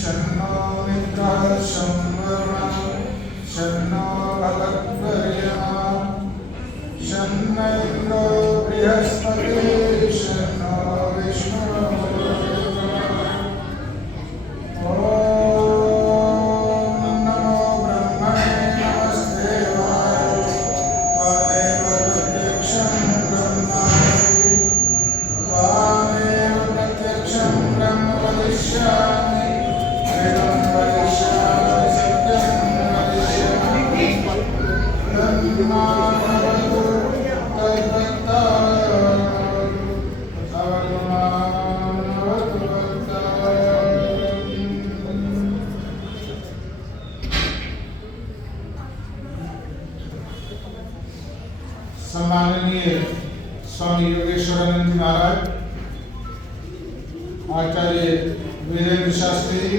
शन्नो मित्रः शं वरुणः शन्नो भगवद्वर्यः शन्नो इन्द्रो बृहस्पतिः शन्नो विष्णुर्देवः। ॐ नमो ब्रह्मणे नमस्ते वाय त्वमेव प्रत्यक्षं ब्रह्मासि त्वामेव प्रत्यक्षं ब्रह्म वदिष्यामि वेदं वदिष्यामि सत्यं वदिष्यामि तन्मामवतु सम्माननीय स्वामी योगेश्वरानंद महाराज, आचार्य वीरेंद्र शास्त्री जी,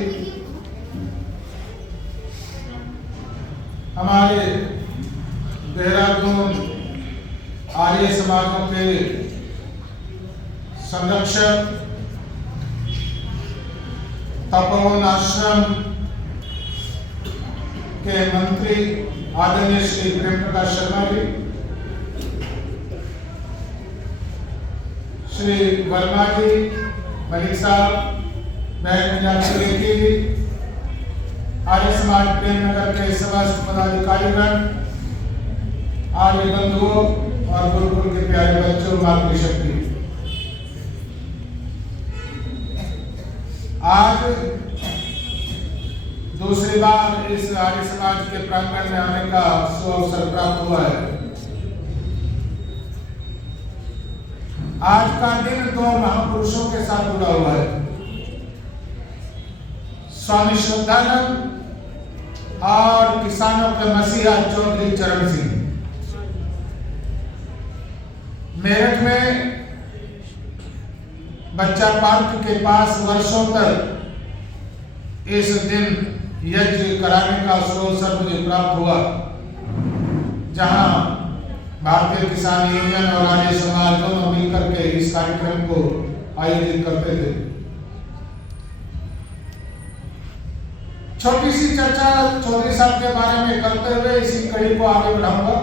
हमारे देहरादून आर्य समाजों के संरक्षक, तपोवन आश्रम के मंत्री आदरणीय श्री प्रेम प्रकाश शर्मा जी, श्री वर्मा जी, मलिक साहब, बहन जी, आर्य समाज प्रेमनगर के समस्त पदाधिकारीगण, आर्य बंधुओं और गुरुकुल के प्यारे बच्चों, मातृशक्ति, आज दूसरी बार इस आर्य समाज के प्रांगण में आने का सुअवसर प्राप्त हुआ है। आज का दिन दो महापुरुषों के साथ जुड़ा हुआ है, स्वामी श्रद्धानंद और किसानों के मसीहा चौधरी चरण सिंह। मेरठ में बच्चा पार्क के पास वर्षों तक इस दिन यज्ञ कराने का अवसर मुझे प्राप्त हुआ, जहां भारतीय किसान यूनियन और आर्य समाज दोनों मिलकर के इस कार्यक्रम को आयोजित करते थे। छोटी सी चर्चा चौधरी साहब के बारे में करते हुए इसी कड़ी को आगे बढ़ाऊंगा।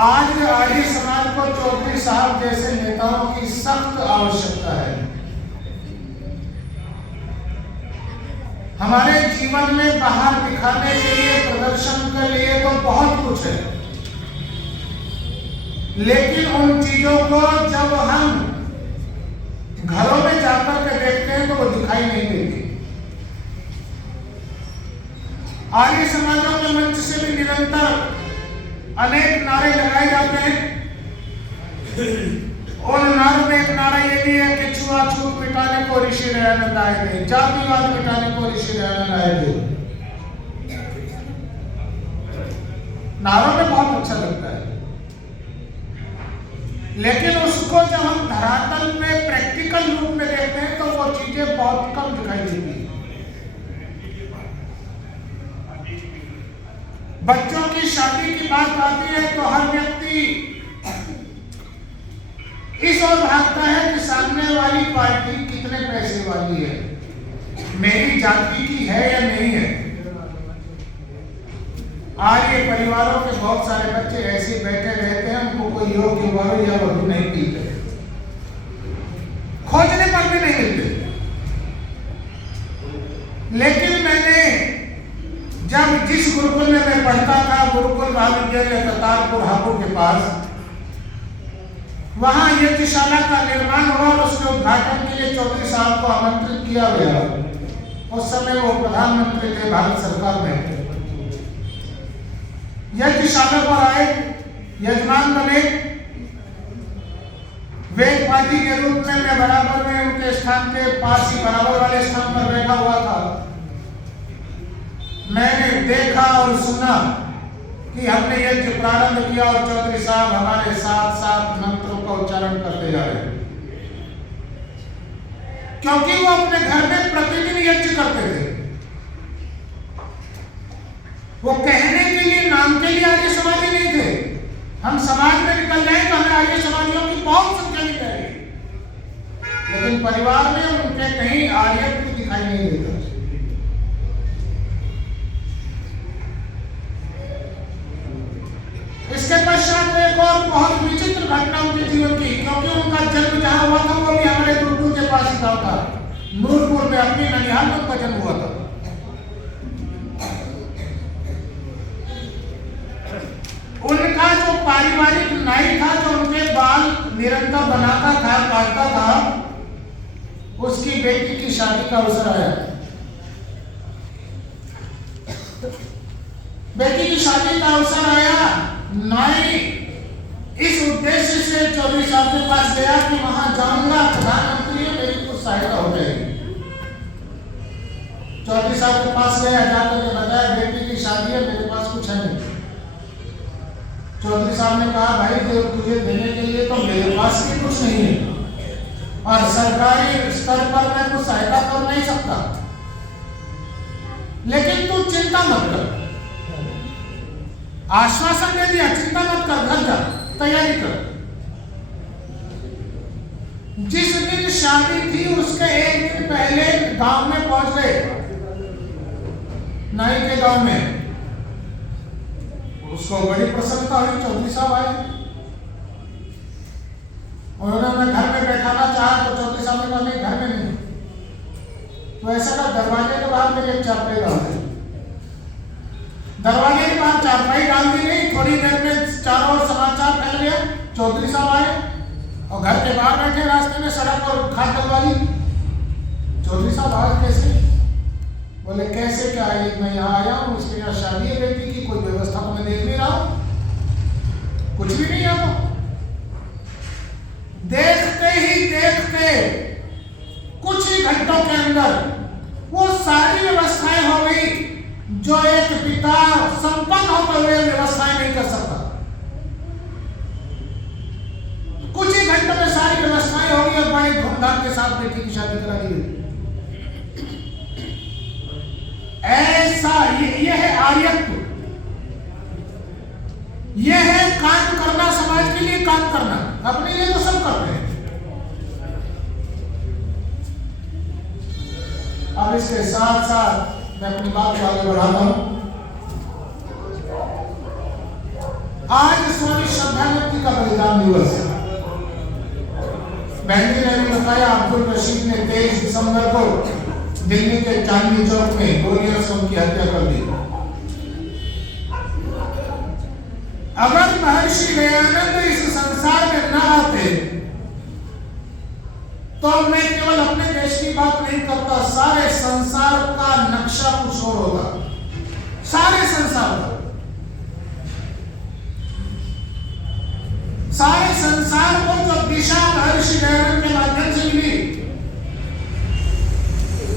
आज आर्य समाज को चौधरी साहब जैसे नेताओं की सख्त आवश्यकता है। हमारे जीवन में बाहर दिखाने के लिए, प्रदर्शन के लिए तो बहुत कुछ है, लेकिन उन चीजों को जब हम घरों में जाकर के देखते हैं तो वो दिखाई नहीं देती। आर्य समाजों के मंच से भी निरंतर अनेक नारे लगाए जाते हैं। उन नारों में एक नारा ये भी है कि छुआछूत मिटाने को ऋषि दयानंद आए थे, जातिवाद मिटाने को ऋषि दयानंद आए थे। नारों में बहुत अच्छा लगता है, लेकिन उसको जब हम धरातल में प्रैक्टिकल रूप में देखते हैं तो वो चीजें बहुत कम दिखाई देती है। बच्चों की शादी की बात आती है तो हर व्यक्ति इस ओर भागता है कि सामने वाली पार्टी कितने पैसे वाली है, मेरी जाति की है या नहीं है। आर्य परिवारों के बहुत सारे बच्चे ऐसे बैठे रहते हैं, उनको कोई योग्य वर या वधू नहीं मिलते, खोजने पर भी नहीं मिलते। लेकिन मैंने जब जिस गुरुकुल में मैं पढ़ता था, गुरुकुल महाविद्यालय करतारपुर हापुड़ के पास, वहां यज्ञशाला का निर्माण हुआ और उसके उद्घाटन के लिए चौधरी साहब को आमंत्रित किया गया। उस समय वो प्रधानमंत्री थे भारत सरकार में। यज्ञशाला पर आए, यजमान बने, वेद पाठी के रूप में मैं बराबर में उनके स्थान के पास ही बराबर वाले स्थान पर बैठा हुआ था। मैंने देखा और सुना कि हमने यज्ञ प्रारंभ किया और चौधरी साहब हमारे साथ साथ मंत्रों का उच्चारण करते जा रहे हैं, क्योंकि वो अपने घर में प्रतिदिन यज्ञ करते थे। वो कहने के लिए, नाम के लिए आर्य समाजी नहीं थे। हम समाज में निकल जाए तो हमें आर्य समाजियों की बहुत संख्या मिल जाएगी, लेकिन लेकिन परिवार में उनके कहीं आर्यत्व दिखाई नहीं देता। इसके पश्चात एक और बहुत विचित्र घटना उनके जीवन की, क्योंकि उनका जन्म जहां हुआ था वो भी हमारे गुरुकुल के पास ही था, नूरपुर में, अपनी ननिहाल में उनका जन्म हुआ था। उनका जो पारिवारिक नाई था, जो उनके बाल निरंतर बनाता था, काटता था, उसकी बेटी की शादी का अवसर आया। बेटी की शादी का अवसर आया। नाई इस उद्देश्य से चौधरी साहब के पास गया कि वहां जाऊंगा, प्रधानमंत्री है, मेरी कुछ सहायता हो जाएगी। चौधरी साहब के पास गया, जाकर के बताया बेटी की शादी है, मेरे पास कुछ है नहीं। चौधरी साहब ने कहा भाई तुझे देने के लिए तो मेरे पास भी कुछ नहीं है और सरकारी स्तर पर मैं कुछ सहायता कर नहीं सकता, लेकिन तू चिंता मत कर। आश्वासन दे दिया, चिंता मत कर, घर जा, तैयारी कर। जिस दिन शादी थी उसके एक दिन पहले गांव में पहुंच गए, नाई के गांव में। उसको बड़ी प्रसन्नता हुई, चौधरी साहब आए। उन्होंने घर में बैठाना चाहा तो चौधरी साहब ने कहा नहीं, घर में नहीं, तो ऐसा ना दरवाजे के बाहर मेरे एक चारपाई डाल दी। दरवाजे के बाहर चारपाई डाल दी नहीं, थोड़ी देर में चारों ओर समाचार फैल गया। चौधरी साहब आए और घर के बाहर बैठे, रास्ते में सड़क पर खाट डलवा ली। चौधरी साहब आज कैसे? बोले कैसे क्या है, मैं यहाँ आया हूँ, इसके यहाँ शादी है बेटी की, कोई व्यवस्था तो मैं देख नहीं रहा हूँ, कुछ भी नहीं है। तो देखते ही देखते कुछ ही घंटों के अंदर वो सारी व्यवस्थाएं हो गई जो एक पिता संपन्न होकर हुए व्यवस्थाएं नहीं कर सकता। कुछ ही घंटों में सारी व्यवस्थाएं हो गई और बड़े धूमधाम के साथ बेटी की शादी करा दी गई। ऐसा ये है आर्यत्व, ये है काम करना, समाज के लिए काम करना, अपने लिए तो सब करते हैं। अब इसके साथ साथ मैं अपनी बात को आगे बढ़ाता हूं। आज स्वामी श्रद्धानंद जी का बलिदान दिवस है। बहनी ने बताया अब्दुल रशीद ने 23 दिसंबर को दिल्ली के चांदनी चौक में गोलियों से उनकी हत्या कर दी। अगर महर्षि दयानंद इस संसार में न आते तो मैं केवल अपने देश की बात नहीं करता, सारे संसार का नक्शा कुछ और होगा, सारे संसार का। सारे संसार को जो दिशा महर्षि दयानंद के माध्यम से मिली।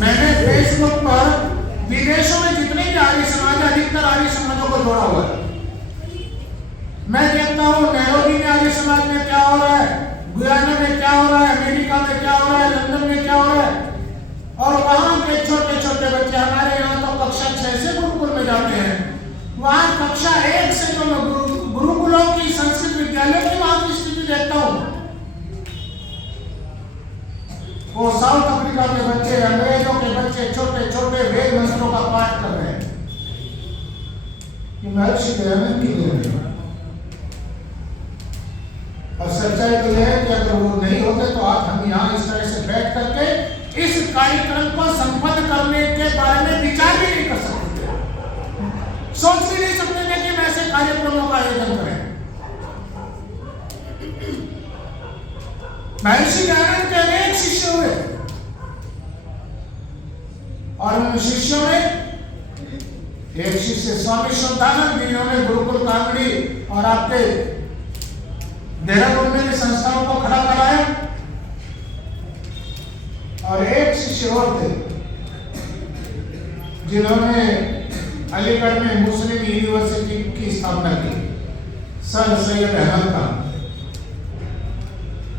मैंने फेसबुक पर विदेशों में जितने भी आर्य समाज, अधिकतर आर्य समाजों को जोड़ा हुआ है। मैं देखता हूँ नैरोबी में आर्य समाज में क्या हो रहा है, गुयाना में क्या हो रहा है, अमेरिका में क्या हो रहा है, लंदन में क्या हो रहा है, और वहां के छोटे छोटे बच्चे, हमारे यहाँ तो कक्षा 6 से गुरुकुल में जाते हैं, वहां कक्षा 1 से जो मैं गुरुकुलों की संस्कृत विद्यालयों की वहां की स्थिति देखता हूँ, वो साउथ अफ्रीका के बच्चे, अंग्रेजों के बच्चे छोटे छोटे वेद मंत्रों का पाठ कर रहे हैं। ये महर्षि दयानंद की देन है। और सच्चाई तो यह है कि अगर वो नहीं होते तो आज हम यहाँ इस तरह से बैठ करके इस कार्यक्रम को संपन्न करने के बारे में विचार भी नहीं कर सकते, सोच भी नहीं सकते थे कि हम ऐसे कार्यक्रमों का आयोजन करें। महर्षि दयानंद के अनेक शिष्य हुए और उन शिष्यों में एक शिष्य स्वामी श्रद्धानंद, जिन्होंने गुरुकुल कांगड़ी और आपके देहरादून में संस्थाओं को खड़ा कराया, और एक शिष्य और थे जिन्होंने अलीगढ़ में मुस्लिम यूनिवर्सिटी की स्थापना की, सर सैयद अहमद खान।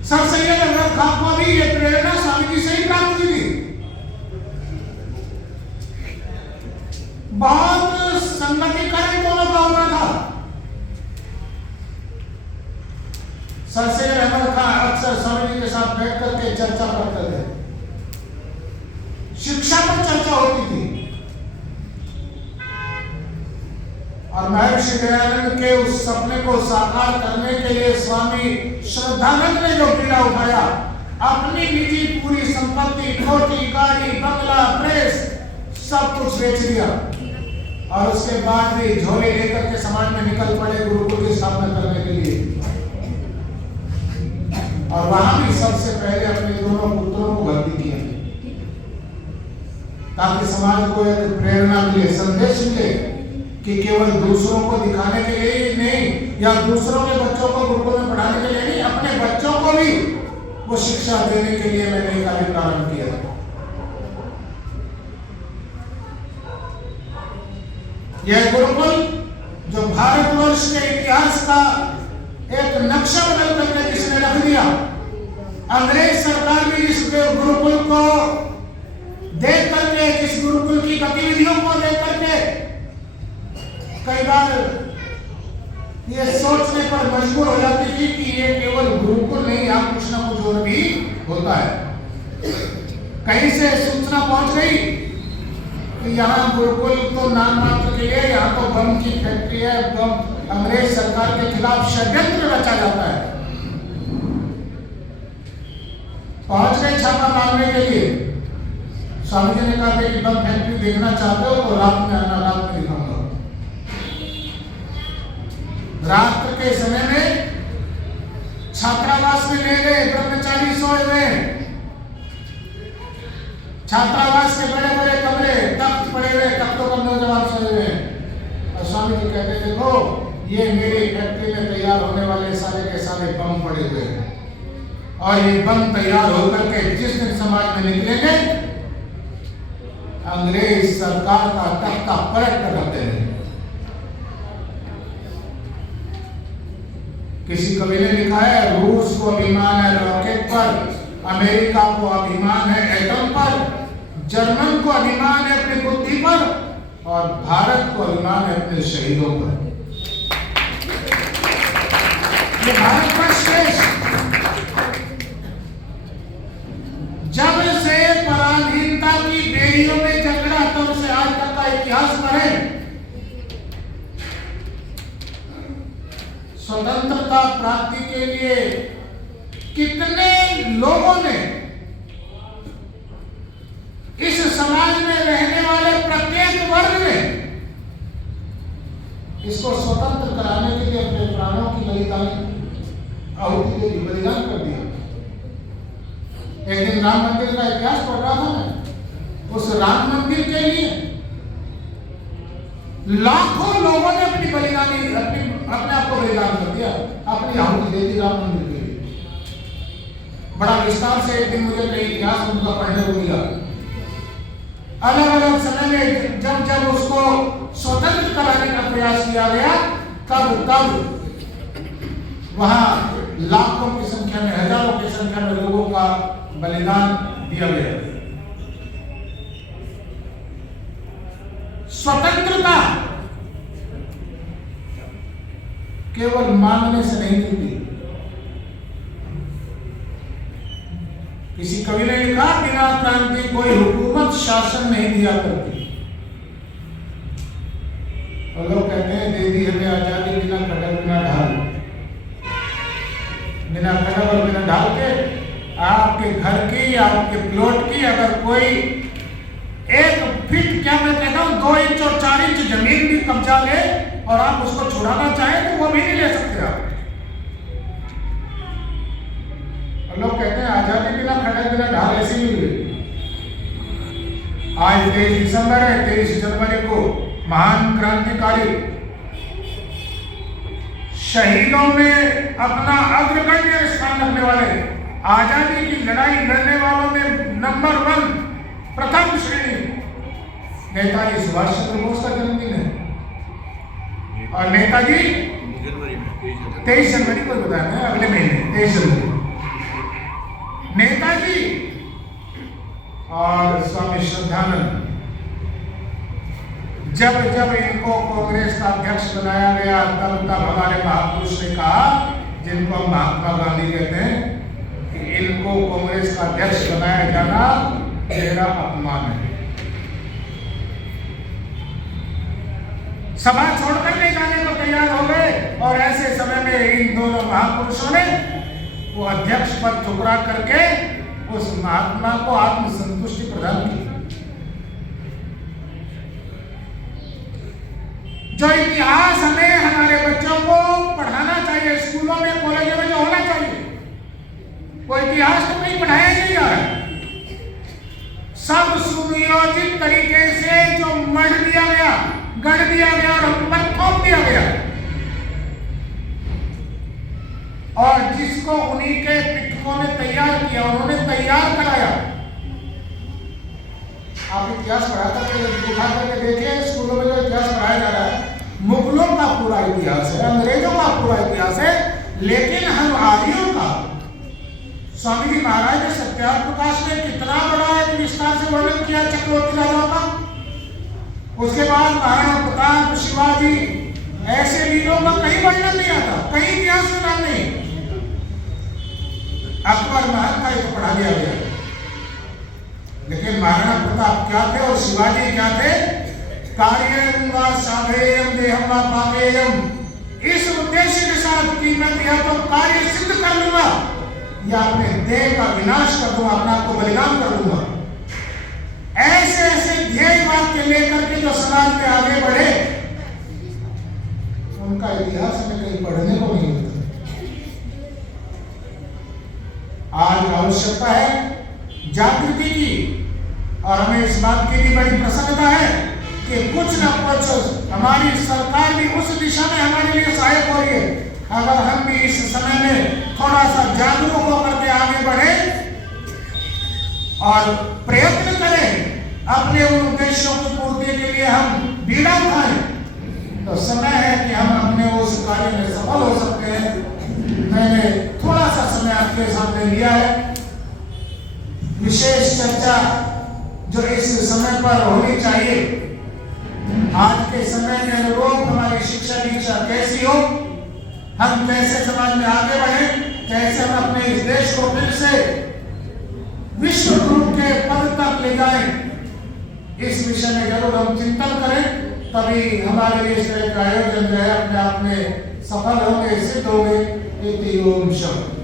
सर सैयद अहमद खान को भी ये प्रेरणा स्वामी जी से ही प्राप्त हुई थी। बहुत संगठीकरण दोनों का होना था। सर सैयद अहमद खान अक्सर स्वामी जी के साथ बैठ करके चर्चा करते थे। और महर्षि दयानंद के उस सपने को साकार करने के लिए स्वामी श्रद्धानंद ने जो बीड़ा उठाया, अपनी निजी पूरी संपत्ति, कोठी, गाड़ी, बंगला, प्रेस, सब कुछ बेच दिया और उसके बाद भी झोले लेकर के समाज में निकल पड़े गुरुकुल की स्थापना करने के लिए। और वहां भी सबसे पहले अपने दोनों पुत्रों को भर्ती किया ताकि समाज को एक प्रेरणा मिले, संदेश मिले कि केवल दूसरों को दिखाने के लिए ही नहीं या दूसरों के बच्चों को गुरुकुल में पढ़ाने के लिए नहीं, अपने बच्चों को भी वो शिक्षा देने के लिए मैंने एक कार्य प्रारंभ किया। यह गुरुकुल जो भारतवर्ष के इतिहास का एक नक्शा बदल करके किसने रख दिया। अंग्रेज सरकार भी इस गुरुकुल को देख करके, इस गुरुकुल की गतिविधियों को देख करके कई बार ये सोचने पर मजबूर हो जाती थी कि ये केवल गुरुकुल नहीं, यहाँ कुछ ना कुछ और भी होता है। कहीं से सूचना पहुंच गई कि यहाँ गुरुकुल तो नाम मात्र के लिए, यहाँ तो बम की फैक्ट्री है, बम अंग्रेज सरकार के खिलाफ षड्यंत्र रचा जाता है। पहुंच गए छापा मारने के लिए। स्वामी जी ने कहा कि बम फैक्ट्री देखना चाहते हो तो रात में आना, रात में दिखाऊंगा। रात के समय में छात्रावास में ले गए, ब्रह्मचारी सोए हुए, छात्रावास के बड़े बड़े कमरे, तख्त पड़े हुए, तख्तों पर नौजवान सोए हुए। और स्वामी जी कहते थे, देखो ये मेरी फैक्ट्री में तैयार होने वाले सारे के सारे बम पड़े हुए हैं और ये बम तैयार होकर के जिस दिन समाज में निकलेंगे, अंग्रेज सरकार का तख्ता पलट कर रख देंगे। किसी कवि ने लिखा है, रूस को अभिमान है रॉकेट पर, अमेरिका को अभिमान है एटम पर, जर्मन को अभिमान है अपनी बुद्धि पर और भारत को अभिमान है अपने शहीदों पर। ये भारत का शेष जब से पराधीनता की बेड़ियों में जकड़ा तब से आज तक का इतिहास पढ़े। स्वतंत्रता प्राप्ति के लिए कितने लोगों ने इस समाज में रहने वाले प्रत्येक वर्ग ने इसको स्वतंत्र कराने के लिए अपने प्राणों की बलिदान आहुति दे दी, बलिदान कर दिया। एक दिन राम मंदिर का इतिहास पढ़ रहा था मैं, उस राम मंदिर के लिए लाखों लोगों ने अपनी बलिदानी, अपने आप को बलिदान कर दिया, अपनी आहुति दे दी राम मंदिर के लिए। बड़ा विस्तार से एक दिन मुझे कई इतिहास उनका पढ़ने को मिला। अलग अलग समय में जब जब उसको स्वतंत्र कराने का प्रयास किया गया, तब वहां लाखों की संख्या में, हजारों की संख्या में लोगों का बलिदान दिया गया। स्वतंत्रता केवल मांगने से नहीं मिलती। किसी कवि ने लिखा, बिना क्रांति कोई हुकूमत शासन नहीं दिया करती। और लोग कहते हैं, दे दी हमें आजादी बिना खड़ग बिना ढाल। बिना खड़ग और बिना ढाल के आपके घर की, आपके प्लॉट की अगर कोई एक फीट, क्या मैं कहता हूं 2 इंच और 4 इंच जमीन भी कब्जा ले और आप उसको छुड़ाना चाहें तो वो भी नहीं ले सकते आप। और लोग कहते हैं आजादी बिना खड़ग बिना ढाल ऐसी नहीं हुई। आज 23 दिसंबर है, 23 जनवरी को महान क्रांतिकारी शहीदों में अपना अग्रगण्य स्थान रखने वाले, आजादी की लड़ाई लड़ने वालों में नंबर 1 प्रथम श्रेणी नेताजी सुभाष चंद्र बोस का जन्मदिन है। और नेताजी 23 जनवरी को बताया है, अगले महीने 23 जनवरी नेताजी और स्वामी श्रद्धानंद। जब जब इनको कांग्रेस का अध्यक्ष बनाया गया, तब तब हमारे महापुरुष ने कहा, जिनको हम महात्मा गांधी कहते हैं, कि इनको कांग्रेस का अध्यक्ष बनाया जाना गहरा अपमान है। सभा छोड़कर के जाने को तैयार हो गए। और ऐसे समय में इन दोनों महापुरुषों ने वो अध्यक्ष पद ठुकरा करके उस महात्मा को आत्मसंतुष्टि प्रदान की। जो इतिहास हमें हमारे बच्चों को पढ़ाना चाहिए, स्कूलों में कॉलेजों में जो होना चाहिए, वो इतिहास तो कहीं पढ़ाया ही नहीं जा रहा है। सब सुनियोजित तरीके से जो मढ़ दिया गया, गढ़ दिया गया और हम पर थोप दिया गया, और जिसको उन्हीं के पितरों ने तैयार किया, उन्होंने तैयार कराया। आप इतिहास पढ़ा करके उठा करके देखिए, स्कूलों में जो इतिहास पढ़ाया जा रहा है, मुगलों का पूरा इतिहास है, अंग्रेजों का पूरा इतिहास है, लेकिन हम आर्यों का स्वामी जी महाराज ने सत्यार्थ प्रकाश में कितना बड़ा एक विस्तार से वर्णन किया चक्रवर्ती राजाओं का। उसके बाद महाराणा प्रताप, शिवाजी, ऐसे वीरों का कहीं वर्णन नहीं आता, कहीं इतिहास में नाम नहीं। अकबर महान का एक पढ़ा दिया गया, लेकिन महाराणा प्रताप क्या थे और शिवाजी क्या थे? कार्यं वा साधेयं देहं वा पापेयं, इस उद्देश्य के साथ कि मैं या तो कार्य सिद्ध कर लूंगा या अपने देह का विनाश कर दूंगा, अपना को बलिदान कर दूंगा। ऐसे ऐसे ध्येय वाक्य लेकर के जो समाज में आगे बढ़े, उनका इतिहास में कहीं पढ़ने को नहीं मिलता। आज आवश्यकता है जागृति की, और हमें इस बात की भी बड़ी प्रसन्नता है कि कुछ न कुछ हमारी सरकार भी उस दिशा में हमारे लिए सहायक हो रही है। अगर हम भी इस समय में थोड़ा सा जागरूक होकर के आगे बढ़े और प्रयत्न करें अपने उन उद्देश्यों की पूर्ति के लिए, हम बीड़ा उठाएं, तो समय है कि हम अपने उस कार्य में सफल हो सकते हैं। मैंने थोड़ा सा समय आपके सामने लिया है। विशेष चर्चा जो इस समय पर होनी चाहिए, आज के समय के अनुरूप हमारी शिक्षा दीक्षा कैसी हो, हम कैसे समाज में आगे बढ़े, कैसे हम अपने इस देश को फिर से विश्व गुरु के पद तक ले जाएं, इस विषय में जरूर हम चिंतन करें। तभी हमारे लिए इस तरह का आयोजन जो है अपने आप में सफल होंगे, सिद्ध होंगे। इति ओम शांति।